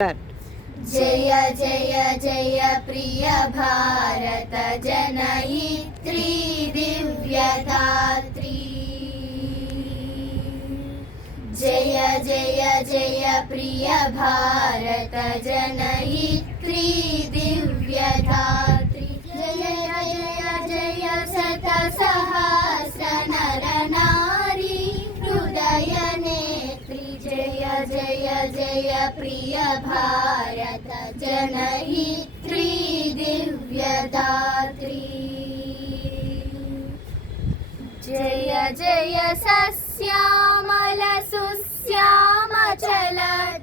जय जय जय प्रिय भारत जनयित्री दिव्यदात्री। जय जय जय प्रिय भारत जनयित्री दिव्यदात्री। जय जय जय शत सहस्र नर नारी हृदय नेत्री। जय जय जय प्रिय भारत जनयित्री दिव्यदात्री। जय जय सस्यामल सुश्यामचल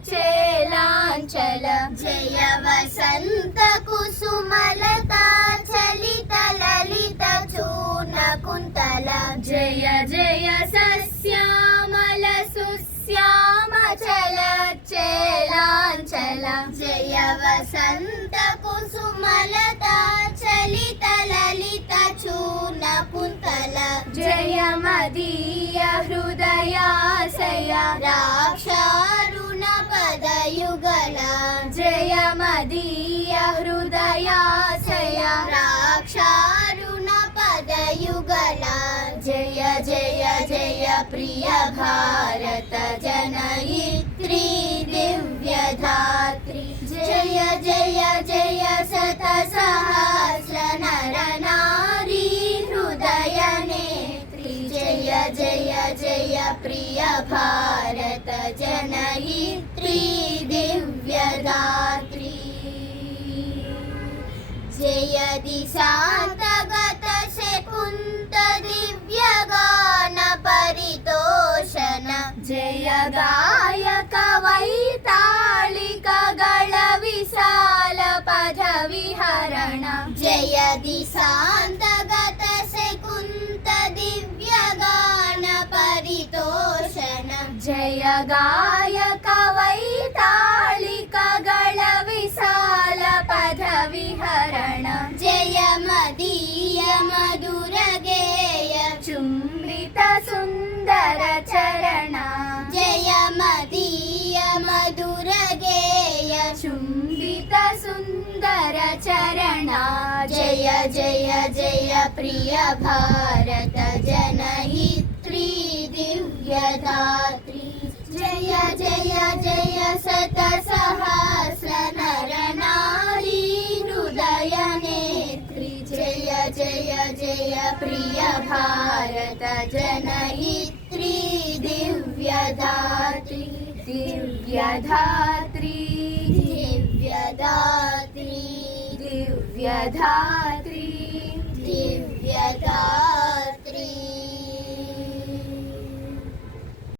चेलांचल। जय वसंत कुसुमलता चलित ललित चूर्ण कुंतल। जय जय सस्यामल सुश्यामचल चेलांचल। जय वसंत कुसुमलता चलित ललित चूर्ण कुंतल। जय मदीय हृदयाशय राक्षारुण पदयुगल। जय मदीय हृदयाशय राक्षारुण पदयुगल। जय जय जय प्रिय भारत जनयित्री दिव्यदात्री। जय जय जय शत सहस्र नर नारी हृदय नेत्री। जय जय जय प्रिय भारत जनयित्री दिव्यदात्री। जय दिशान्तगत शेकुंत दिव्यगान परितोषण। जय गायक वैतालिक गळ विशाल पद विहरण। जय दिशान्तगत शेकुंत दिव्यगान परितोषण। जय गायक वैतालिक गळ विशाल पद विहरण। जय मदीय मधुर गेय चुंबित सुंदर चरण। जय मदीय मधुर गेय चुंबित सुंदर चरण। जय जय जय प्रिय भारत जनयित्री दिव्यदात्री। जय जय जय शत सहस्र नर नारी हृदय नेत्री। जय जय जय प्रिय भारत जनयित्री दिव्यदात्री। दिव्यदात्री दिव्यदात्री दिव्यदात्री।